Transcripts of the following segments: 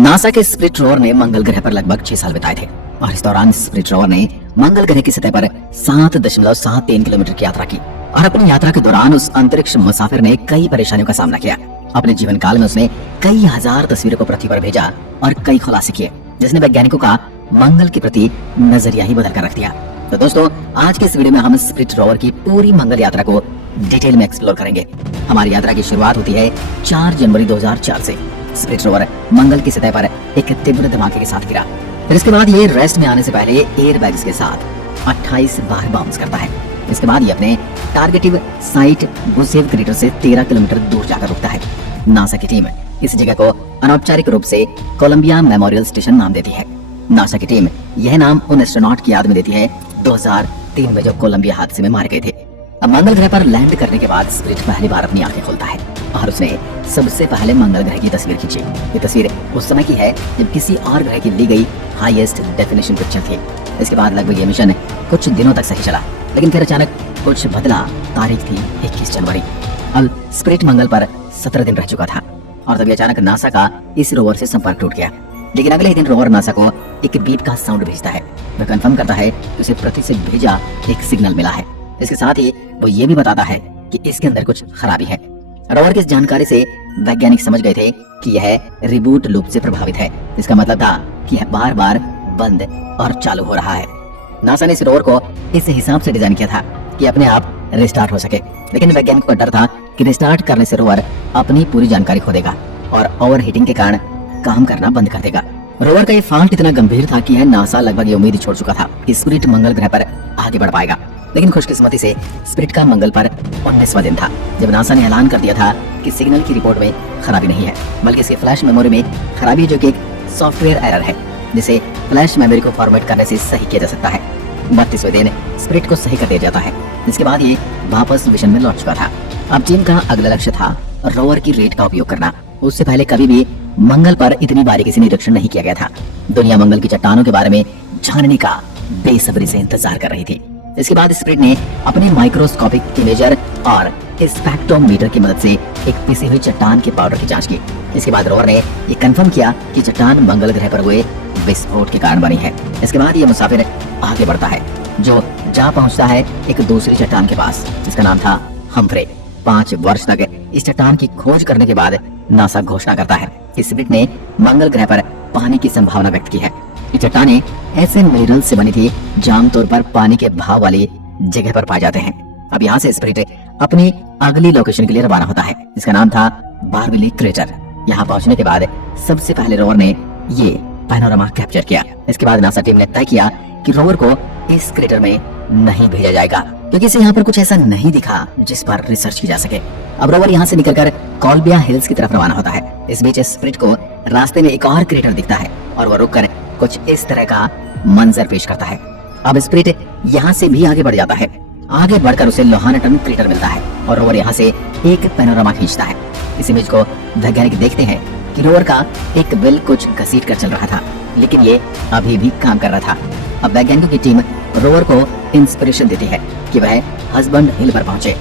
NASA के spirit rover ने मंगल ग्रह पर लगभग 6 साल बिताए थे और इस दौरान स्प्रिट रोवर ने मंगल ग्रह की सतह पर 7.73 किलोमीटर की यात्रा की। और अपनी यात्रा के दौरान उस अंतरिक्ष मुसाफिर ने कई परेशानियों का सामना किया। अपने जीवन काल में उसने कई हजार तस्वीरों को पृथ्वी पर भेजा और कई खुलासे किए, जिसने वैज्ञानिकों का मंगल के प्रति नजरिया ही बदल कर रख दिया। तो दोस्तों, आज के इस वीडियो में हम स्प्रिट रोवर की पूरी मंगल यात्रा को डिटेल में एक्सप्लोर करेंगे। हमारी यात्रा की शुरुआत होती है 4 जनवरी 2004 से। स्प्रिट रोवर मंगल की सतह पर एक तीव्र धमाके के साथ गिरा। फिर इसके बाद ये रेस्ट में आने से पहले एयर बैग्स के साथ 28 बार बाउंस करता है। इसके बाद ये अपने टारगेटिव साइट गुसेव क्रेटर से 13 किलोमीटर दूर जाकर रुकता है। नासा की टीम इस जगह को अनौपचारिक रूप से कोलंबिया मेमोरियल स्टेशन नाम देती है। नासा की टीम यह नाम उन एस्ट्रोनॉट की याद में देती है 2003 में जो कोलंबिया हादसे में मारे गए थे। अब मंगल ग्रह पर लैंड करने के बाद स्प्रिट पहली बार अपनी आंखें खोलता है और उसने सबसे पहले मंगल ग्रह की तस्वीर खींची। ये तस्वीर उस समय की है जब किसी और ग्रह की ली गई हाईएस्ट डेफिनेशन पिक्चर थी। इसके बाद लगभग ये मिशन कुछ दिनों तक सही चला, लेकिन फिर अचानक कुछ बदला। तारीख थी 21 जनवरी। अब स्प्रिट मंगल पर 17 दिन रह चुका था और तभी अचानक नासा का इस रोवर से संपर्क टूट गया। लेकिन अगले ही दिन रोवर नासा को एक बीप का साउंड भेजता है। वह कंफर्म करता है कि उसे पृथ्वी से भेजा एक सिग्नल मिला है। इसके साथ ही वो ये भी बताता है कि इसके अंदर कुछ खराबी है। रोवर की इस जानकारी से वैज्ञानिक समझ गए थे कि यह रिबूट लूप से प्रभावित है। इसका मतलब था कि यह बार बार बंद और चालू हो रहा है। नासा ने इस रोवर को इस हिसाब से डिजाइन किया था कि अपने आप रिस्टार्ट हो सके, लेकिन वैज्ञानिकों का डर था कि रिस्टार्ट करने से रोवर अपनी पूरी जानकारी खो देगा और ओवरहीटिंग के कारण काम करना बंद कर देगा। रोवर का ये फॉल्ट इतना गंभीर था कि यह नासा लगभग ये उम्मीद छोड़ चुका था कि स्प्रिट मंगल ग्रह पर आगे बढ़ पाएगा। लेकिन खुशकिस्मती से स्प्रिट का मंगल पर 19वां दिन था जब नासा ने ऐलान कर दिया था कि सिग्नल की रिपोर्ट में खराबी नहीं है, बल्कि इसके फ्लैश मेमोरी में खराबी है, जो कि एक सॉफ्टवेयर एरर है जिसे फ्लैश मेमोरी को फॉर्मेट करने से सही किया जा सकता है। 32वें दिन स्प्रिट को सही कर दिया जाता है। इसके बाद ये वापस मिशन में लौट चुका था। अब टीम का अगला लक्ष्य था रोवर की रेट का उपयोग करना। उससे पहले कभी भी मंगल पर इतनी बारीकी से निरीक्षण नहीं किया गया था। दुनिया मंगल की चट्टानों के बारे में जानने का बेसब्री से इंतजार कर रही थी। इसके बाद स्प्रिट ने अपने माइक्रोस्कोपिक इमेजर और स्पेक्ट्रोमीटर की मदद से एक पिसी हुई चट्टान के पाउडर की जांच की। इसके बाद रोवर ने ये कंफर्म किया कि चट्टान मंगल ग्रह पर हुए विस्फोट के कारण बनी है। इसके बाद ये मुसाफिर आगे बढ़ता है, जो जा पहुंचता है एक दूसरी चट्टान के पास, जिसका नाम था हम्फ्रे। 5 वर्ष तक इस चट्टान की खोज करने के बाद नासा घोषणा करता है कि स्प्रिट ने मंगल ग्रह पर पानी की संभावना व्यक्त की है। ये चट्टानें ऐसे मिनरल से बनी थी जो आमतौर पर पानी के भाव वाली जगह पर पाए जाते हैं। अब यहाँ से स्प्रिट अपनी अगली लोकेशन के लिए रवाना होता है, जिसका नाम था बारविली क्रेटर। यहाँ पहुंचने के बाद सबसे पहले रोवर ने ये पैनोरामा कैप्चर किया। इसके बाद नासा टीम ने तय किया कि रोवर को इस क्रेटर में नहीं भेजा जाएगा, क्योंकि इसे यहाँ पर कुछ ऐसा नहीं दिखा जिस पर रिसर्च की जा सके। अब रोवर यहाँ से निकलकर कोलंबिया हिल्स की तरफ रवाना होता है। इस बीच स्प्रिट को रास्ते में एक और क्रेटर दिखता है और वह रुककर कुछ इस तरह का मंजर पेश करता है। अब स्प्रिट यहाँ से भी आगे बढ़ जाता है। आगे बढ़कर उसे लोहानटन क्रेटर मिलता है और रोवर यहाँ से एक पैनोरामा खींचता है। इस इमेज को वैज्ञानिक देखते हैं कि रोवर का एक बिल कुछ घसीट कर चल रहा था, लेकिन ये अभी भी काम कर रहा था। अब वैज्ञानिकों की टीम रोवर को इंस्पिरेशन देती है कि वह हस्बैंड हिल पर पहुंचे।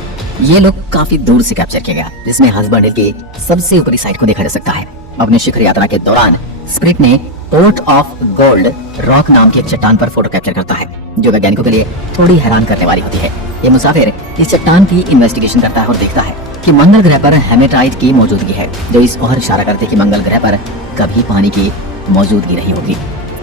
ये लोग काफी दूर से कैप्चर किया गया, जिसमें हस्बैंड हिल की सबसे ऊपरी साइड को देखा जा सकता है। अपने शिखर यात्रा के दौरान स्प्रिट ने पोर्ट ऑफ गोल्ड रॉक नाम की एक चट्टान पर फोटो कैप्चर करता है, जो वैज्ञानिकों के लिए थोड़ी हैरान करने वाली होती है। ये मुसाफिर इस चट्टान की इन्वेस्टिगेशन करता है और देखता है कि मंगल ग्रह पर हेमेटाइट की मौजूदगी है, जो इस ओर इशारा करते कि मंगल ग्रह पर कभी पानी की मौजूदगी नहीं होगी।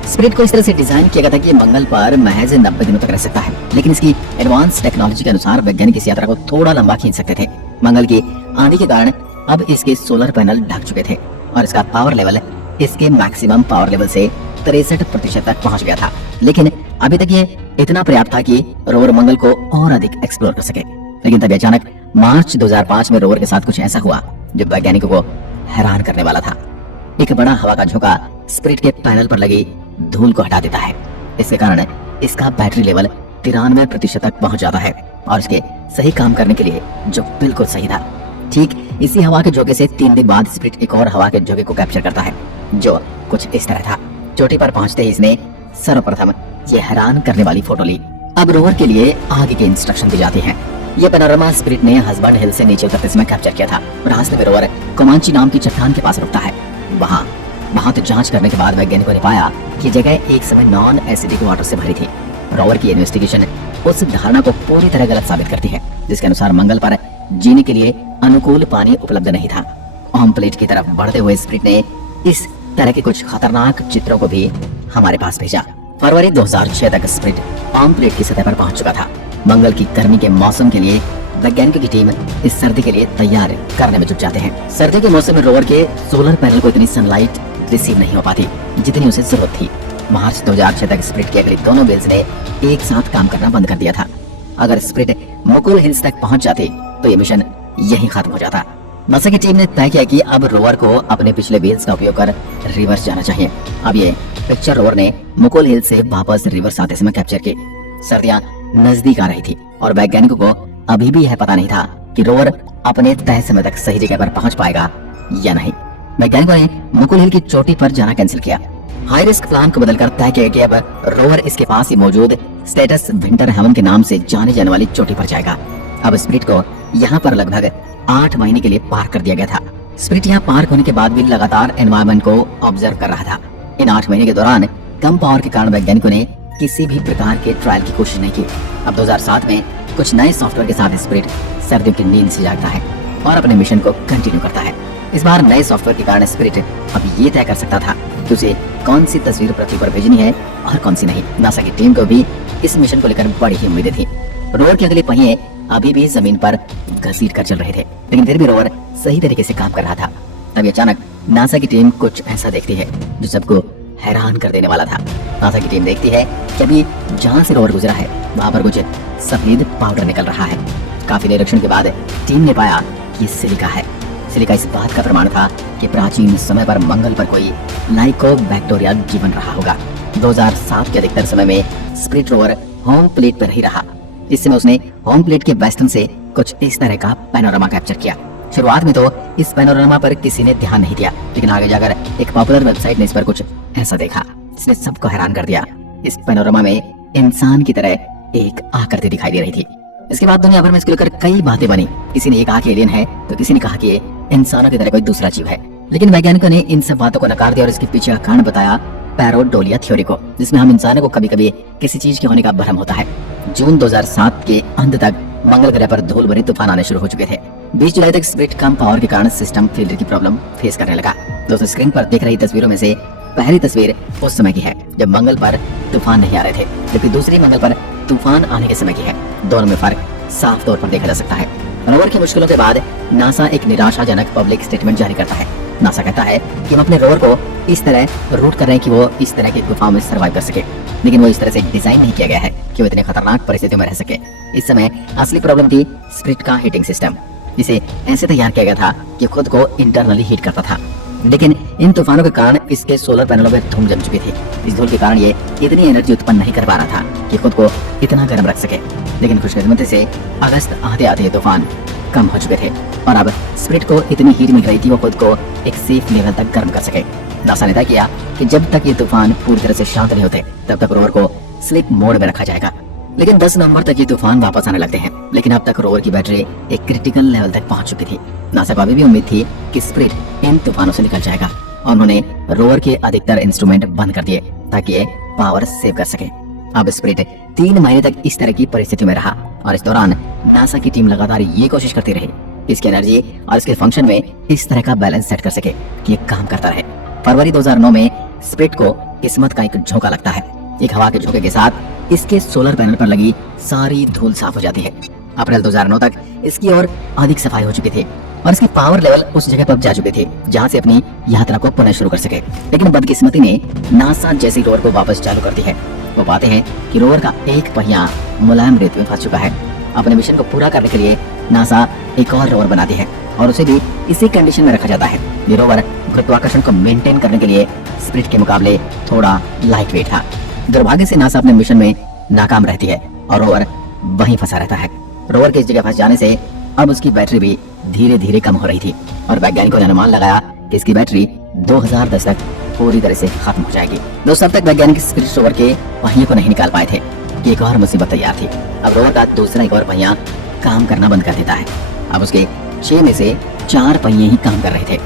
स्प्रिट को इस तरह से डिजाइन किया गया था कि मंगल पर महज 90 दिनों तक रह सकता है, लेकिन इसकी एडवांस टेक्नोलॉजी के अनुसार वैज्ञानिक इस यात्रा को थोड़ा लंबा खींच सकते थे। मंगल की आंधी के कारण अब इसके सोलर पैनल ढक चुके थे और इसका पावर लेवल इसके मैक्सिमम पावर लेवल से 63% तक पहुंच गया था। लेकिन अभी तक ये इतना पर्याप्त था कि रोवर मंगल को और अधिक एक्सप्लोर कर सके। लेकिन तभी अचानक मार्च 2005 में रोवर के साथ कुछ ऐसा हुआ जो वैज्ञानिकों को हैरान करने वाला था। एक बड़ा हवा का झोंका स्प्रिट के पैनल पर लगी धूल को हटा देता है। इसके कारण इसका बैटरी लेवल 93% तक पहुंच जाता है और इसके सही काम करने के लिए जो बिल्कुल सही था। ठीक इसी हवा के झोंके से 3 दिन बाद स्प्रिट एक और हवा के झोंके को कैप्चर करता है, जो कुछ इस तरह था। चोटी पर पहुंचते ही इसने सर्वप्रथम ये हैरान करने वाली फोटो ली। अब रोवर के लिए आगे के इंस्ट्रक्शन दी जाती हैं। ये पैनोरामा स्प्रिट ने हस्बैंड हिल से नीचे उतरते समय कैप्चर किया था। रास्ते में रोवर कोमांची नाम की चट्टान के पास रुकता है। वहाँ बहुत जांच करने के बाद वैज्ञानिकों ने पाया कि जगह एक समय नॉन एसिडिक वाटर से भरी थी। रोवर की इन्वेस्टिगेशन उस धारणा को पूरी तरह गलत साबित करती है जिसके अनुसार मंगल पर जीने के लिए अनुकूल पानी उपलब्ध नहीं था। होम प्लेट की तरफ बढ़ते हुए स्प्रिट ने इस तरह के कुछ खतरनाक चित्रों को भी हमारे पास भेजा। फरवरी 2006 तक स्प्रिट होम प्लेट की सतह पर पहुंच चुका था। मंगल की गर्मी के मौसम के लिए वैज्ञानिकों की टीम इस सर्दी के लिए तैयार करने में जुट जाते हैं। सर्दी के मौसम में रोवर के सोलर पैनल को इतनी सनलाइट रिसीव नहीं हो पाती जितनी उसे जरूरत थी। मार्च 2006 तक स्प्रिट की अगली दोनों व्हील्स ने एक साथ काम करना बंद कर दिया था। अगर स्प्रिट मुकुल हिल्स तक पहुंच जाती तो ये मिशन यहीं खत्म हो जाता। नासा की टीम ने तय किया कि अब रोवर को अपने पिछले व्हील्स का उपयोग कर रिवर्स जाना चाहिए। अब ये पिक्चर रोवर ने मुकुल हिल से वापस रिवर्स आते समय कैप्चर की। सर्दियां नजदीक आ रही थी और वैज्ञानिकों को अभी भी यह पता नहीं था कि रोवर अपने तय समय तक सही जगह पर पहुंच पाएगा या नहीं। वैज्ञानिकों ने मुकुल हिल की चोटी पर जाना कैंसिल किया। हाई रिस्क प्लान को बदलकर तय किया कि अब रोवर इसके पास ही मौजूद स्टेटस विंटर हेवन के नाम से जाने जाने वाली चोटी पर जाएगा। अब स्प्रिट को यहाँ पर लगभग 8 महीने के लिए पार्क कर दिया गया था। स्प्रिट यहाँ पार्क होने के बाद भी लगातार एनवायरनमेंट को ऑब्जर्व कर रहा था। इन 8 महीने के दौरान कम पावर के कारण वैज्ञानिकों ने किसी भी प्रकार के ट्रायल की कोशिश नहीं की। अब 2007 में कुछ नए सॉफ्टवेयर के साथ स्प्रिट सर्दियों की नींद से जागता है और अपने मिशन को कंटिन्यू करता है। इस बार नए सॉफ्टवेयर के कारण स्प्रिट अब ये तय कर सकता था कि उसे कौन सी तस्वीर पृथ्वी पर भेजनी है और कौन सी नहीं। नासा की टीम को भी इस मिशन को लेकर बड़ी ही उम्मीदें थी। रोवर के अगले पहिए अभी भी जमीन पर घसीट कर चल रहे थे, लेकिन फिर भी रोवर सही तरीके से काम कर रहा था। तभी अचानक नासा की टीम कुछ ऐसा देखती है जो सबको हैरान कर देने वाला था। नासा की टीम देखती है कि अभी जहाँ से रोवर गुजरा है वहाँ पर कुछ सफेद पाउडर निकल रहा है। काफी निरीक्षण के बाद टीम ने पाया कि ये सिलिका है। सिलिका इस बात का प्रमाण था कि प्राचीन समय पर मंगल पर कोई लाइकोबैक्टीरिया जीवन रहा होगा। 2007 के अधिकतर समय में स्प्रिट रोवर होम प्लेट पर ही रहा। इस समय उसने होम प्लेट के वेस्टर्न से कुछ इस तरह का पैनोरामा कैप्चर किया। शुरुआत में तो इस पैनोरामा पर किसी ने ध्यान नहीं दिया, लेकिन आगे जाकर एक पॉपुलर वेबसाइट ने इस पर कुछ ऐसा देखा जिसने सबको हैरान कर दिया। इस पैनोरामा में इंसान की तरह एक आकृति दिखाई दे रही थी। इसके बाद दुनिया भर में इसको लेकर कई बातें बनी। किसी ने कहा कि एलियन है तो किसी ने कहा कि इंसानों की तरह कोई दूसरा जीव है, लेकिन वैज्ञानिकों ने इन सब बातों को नकार दिया और इसके पीछे का कारण बताया पैरोडोलिया थ्योरी को, जिसमें हम इंसानों को कभी कभी किसी चीज के होने का भ्रम होता है। जून 2007 के अंत तक मंगल ग्रह पर धूल भरे तूफान आने शुरू हो चुके थे। 20 जुलाई तक स्प्रिट कम पावर के कारण सिस्टम फेलियर की प्रॉब्लम फेस करने लगा। दोस्तों, स्क्रीन पर दिख रही तस्वीरों में से पहली तस्वीर उस समय की है जब मंगल पर तूफान नहीं आ रहे थे, जबकि दूसरी मंगल पर तूफान आने के समय की है। दोनों में फर्क साफ तौर पर देखा जा सकता है। रोवर की मुश्किलों के बाद नासा एक निराशाजनक पब्लिक स्टेटमेंट जारी करता है। नासा कहता है कि हम अपने रोवर को इस तरह रूट कर रहे हैं कि वो इस तरह के तूफान में सर्वाइव कर सके, लेकिन वो इस तरह से डिजाइन नहीं किया गया है कि वो इतने खतरनाक परिस्थितियों में रह सके। इस समय असली प्रॉब्लम थी स्प्रिट का हीटिंग सिस्टम। इसे ऐसे तैयार किया गया था कि खुद को इंटरनली हीट करता था, लेकिन इन तूफानों के कारण इसके सोलर पैनलों में धूम जम चुकी थी। इस धूल के कारण ये इतनी एनर्जी उत्पन्न नहीं कर पा रहा था कि खुद को इतना गर्म रख सके। लेकिन खुशकिस्मती से अगस्त आते आते तूफान कम हो चुके थे और अब स्प्रिट को इतनी हीट मिल रही थी वो खुद को एक सेफ लेवल तक गर्म कर सके। नासा ने तय किया कि जब तक ये तूफान पूरी तरह से शांत नहीं होते तब तक रोवर को स्लीप मोड में रखा जाएगा। लेकिन 10 नवंबर तक ये तूफान वापस आने लगते हैं, लेकिन अब तक रोवर की बैटरी एक क्रिटिकल लेवल तक पहुंच चुकी थी। नासा को अभी भी उम्मीद थी कि स्प्रिट इन तूफानों से निकल जाएगा और उन्होंने रोवर के अधिकतर इंस्ट्रूमेंट बंद कर दिए ताकि ये पावर सेव कर सके। अब स्प्रिट 3 महीने तक इस तरह की परिस्थिति में रहा और इस दौरान नासा की टीम लगातार ये कोशिश करती रही इसकी एनर्जी और इसके फंक्शन में इस तरह का बैलेंस सेट कर सके कि ये काम करता रहे। फरवरी 2009 में स्प्रिट को किस्मत का एक झोंका लगता है। एक हवा के झोंके के साथ इसके सोलर पैनल पर लगी सारी धूल साफ हो जाती है। अप्रैल 2009 तक इसकी और अधिक सफाई हो चुकी थी और इसकी पावर लेवल उस जगह पर जा चुके थे जहां से अपनी यात्रा को पुनः शुरू कर सके। लेकिन बदकिस्मती ने नासा जैसी रोवर को वापस चालू कर दी है। वो पाते हैं कि रोवर का एक पहिया मुलायम रेत में फंस चुका है। अपने मिशन को पूरा करने के लिए नासा एक और रोवर बनाती है और उसे भी इसी कंडीशन में रखा जाता है। ये रोवर गुरुत्वाकर्षण को मेंटेन करने के लिए स्प्रिट के मुकाबले थोड़ा लाइट वेट था। दुर्भाग्य से नासा अपने मिशन में नाकाम रहती है और रोवर वहीं फंसा रहता है। रोवर के इस जगह फंस जाने से अब उसकी बैटरी भी धीरे धीरे कम हो रही थी और वैज्ञानिकों ने अनुमान लगाया कि इसकी बैटरी 2010 तक पूरी तरह से खत्म हो जाएगी। दोस्तों, अब तक वैज्ञानिक स्प्रिट रोवर के पहिए को नहीं निकाल पाए थे कि एक और मुसीबत तैयार थी। अब रोवर का दूसरा एक और पहिया काम करना बंद कर देता है। अब उसके 6 में से 4 पहिए ही काम कर रहे थे।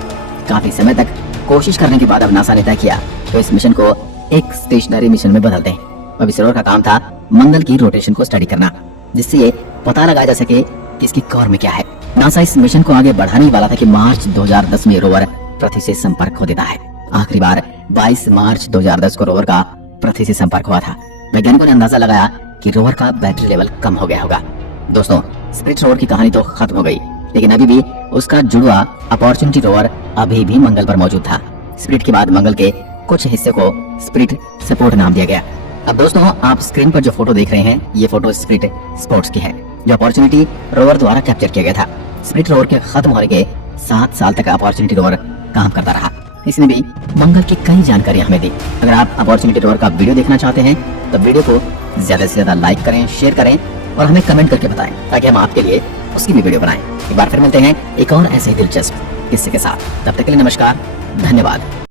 काफी समय तक कोशिश करने के बाद अब नासा ने तय किया तो इस मिशन को एक स्टेशनरी मिशन में बदल दें। अब इस रोवर का काम था मंगल की रोटेशन को स्टडी करना, जिससे ये पता लगाया जा सके कि इसकी कोर में क्या है। नासा इस मिशन को आगे बढ़ाने वाला था कि मार्च 2010 में रोवर पृथ्वी से संपर्क खो देता है। आखिरी बार 22 मार्च 2010 को रोवर का पृथ्वी से संपर्क हुआ था। वैज्ञानिकों ने अंदाजा लगाया कि रोवर का बैटरी लेवल कम हो गया होगा। दोस्तों, स्पिरिट रोवर की कहानी तो खत्म हो गई, लेकिन अभी भी उसका जुड़वा अपॉर्चुनिटी रोवर अभी भी मंगल पर मौजूद था। स्पिरिट के बाद मंगल के कुछ हिस्से को स्पिरिट सपोर्ट नाम दिया गया। अब दोस्तों, आप स्क्रीन पर जो फोटो देख रहे हैं, ये फोटो स्पिरिट स्पोर्ट्स की है, जो अपॉर्चुनिटी रोवर द्वारा कैप्चर किया गया था। स्पिरिट रोवर के खत्म होने के 7 साल तक अपॉर्चुनिटी रोवर काम करता रहा। इसने भी मंगल की कई जानकारी हमें दी। अगर आप अपॉर्चुनिटी रोवर का वीडियो देखना चाहते हैं तो वीडियो को ज्यादा से ज्यादा लाइक करें, शेयर करें और हमें कमेंट करके बताएं, ताकि हम आपके लिए उसकी भी वीडियो बनाएं। एक बार फिर मिलते हैं एक और ऐसे ही दिलचस्प किस्से के साथ। तब तक के लिए नमस्कार, धन्यवाद।